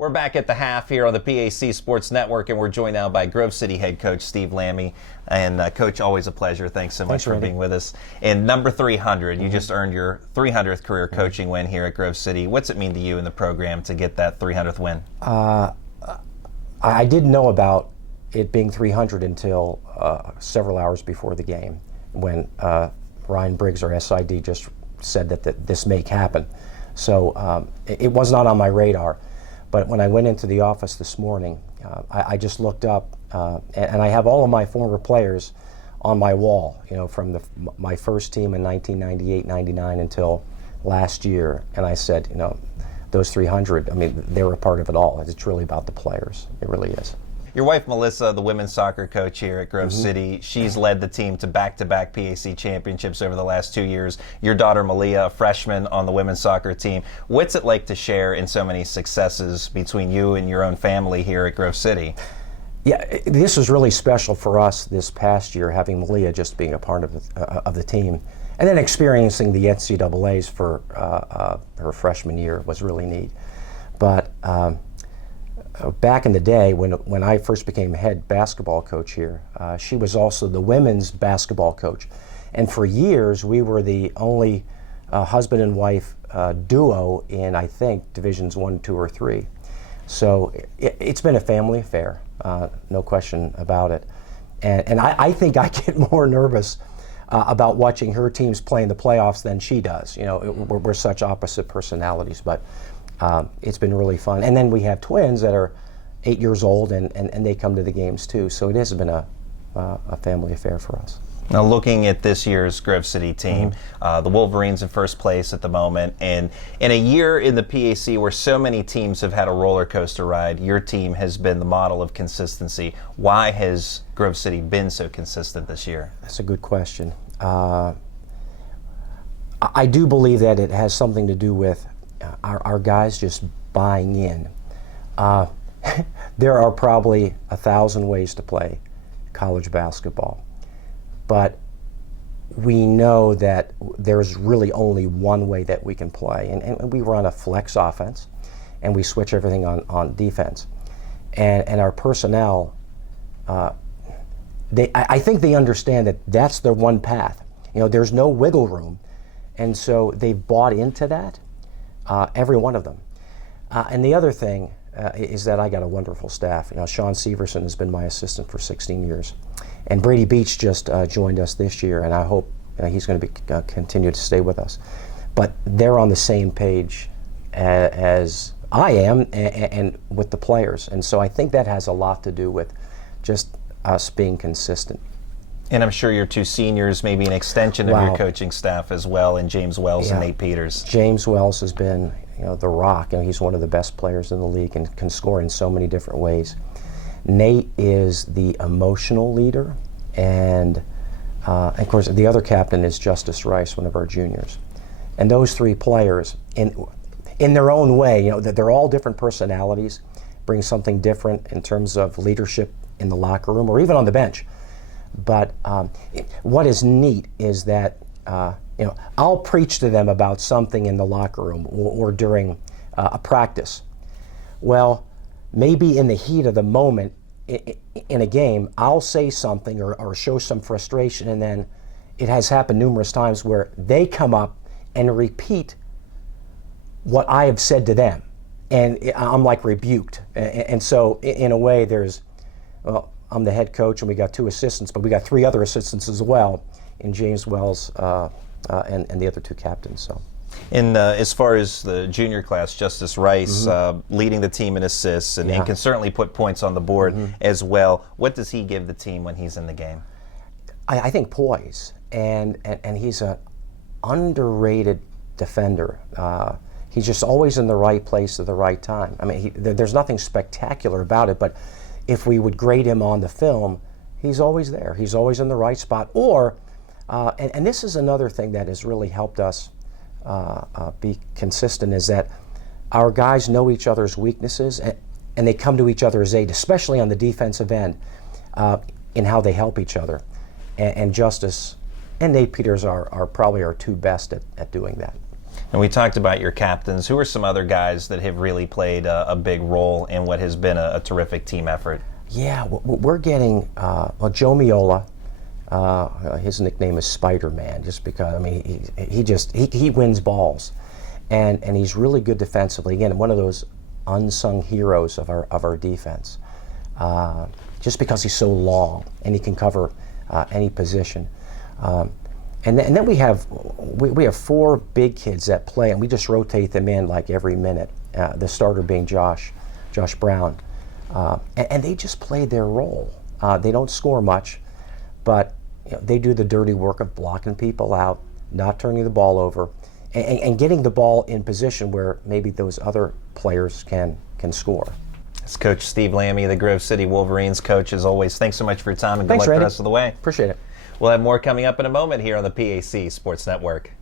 We're back at the half here on the PAC Sports Network, and we're joined now by Grove City head coach Steve Lamie. And Coach, always a pleasure. Thanks so much for being with us. And number 300, you just earned your 300th career coaching win here at Grove City. What's it mean to you in the program to get that 300th win? I didn't know about it being 300 until several hours before the game, when Ryan Briggs, our SID, just said that this may happen. So it was not on my radar. But when I went into the office this morning, I just looked up, and I have all of my former players on my wall, from my first team in 1998-99 until last year. And I said, those 300, they were a part of it all. It's really about the players. It really is. Your wife, Melissa, the women's soccer coach here at Grove City, she's led the team to back-to-back PAC championships over the last 2 years. Your daughter, Malia, a freshman on the women's soccer team. What's it like to share in so many successes between you and your own family here at Grove City? Yeah, this was really special for us this past year, having Malia just being a part of the team. And then experiencing the NCAAs for her freshman year was really neat. But back in the day, when I first became head basketball coach here, she was also the women's basketball coach. And for years, we were the only husband and wife duo in, I think, Divisions 1, 2, or 3. So it's been a family affair, no question about it. And I think I get more nervous about watching her teams play in the playoffs than she does. We're such opposite personalities, but it's been really fun. And then we have twins that are 8 years old, and they come to the games too. So it has been a family affair for us. Now, looking at this year's Grove City team, the Wolverines in first place at the moment, and in a year in the PAC where so many teams have had a roller coaster ride, your team has been the model of consistency. Why has Grove City been so consistent this year? That's a good question. I do believe that it has something to do with our guys just buying in. There are probably 1,000 ways to play college basketball, but we know that there's really only one way that we can play, and we run a flex offense, and we switch everything on defense. And our personnel, I think they understand that that's their one path. There's no wiggle room, and so they've bought into that. Every one of them. And the other thing is that I got a wonderful staff. Sean Severson has been my assistant for 16 years. And Brady Beach just joined us this year, and I hope he's going to continue to stay with us. But they're on the same page as I am and with the players. And so I think that has a lot to do with just us being consistent. And I'm sure your two seniors may be an extension of your coaching staff as well, and James Wells and Nate Peters. James Wells has been, the rock, and he's one of the best players in the league and can score in so many different ways. Nate is the emotional leader, and of course the other captain is Justice Rice, one of our juniors. And those three players, in their own way, they're all different personalities, bring something different in terms of leadership in the locker room or even on the bench. But what is neat is that I'll preach to them about something in the locker room or during a practice. Well, maybe in the heat of the moment in a game, I'll say something or show some frustration, and then it has happened numerous times where they come up and repeat what I have said to them, and I'm like rebuked. And so in a way, I'm the head coach, and we got 2 assistants, but we got 3 other assistants as well, in James Wells and the other 2 captains. So, in as far as the junior class, Justice Rice leading the team in assists and can certainly put points on the board as well. What does he give the team when he's in the game? I think poise, and he's an underrated defender. He's just always in the right place at the right time. There's nothing spectacular about it, but if we would grade him on the film, he's always there. He's always in the right spot. Or, and this is another thing that has really helped us be consistent, is that our guys know each other's weaknesses, and they come to each other's aid, especially on the defensive end, in how they help each other. And Justice and Nate Peters are probably our 2 best at doing that. And we talked about your captains. Who are some other guys that have really played a big role in what has been a terrific team effort? Yeah, we're getting Joe Miola. His nickname is Spider-Man, just because, I mean, he wins balls, and he's really good defensively. Again, one of those unsung heroes of our defense, just because he's so long and he can cover any position. And then we have 4 big kids that play, and we just rotate them in like every minute. The starter being Josh Brown, and they just play their role. They don't score much, but they do the dirty work of blocking people out, not turning the ball over, and getting the ball in position where maybe those other players can score. It's Coach Steve Lamie, the Grove City Wolverines coach, as always. Thanks so much for your time, and good Thanks, luck Randy. the rest of the way. Appreciate it. We'll have more coming up in a moment here on the PAC Sports Network.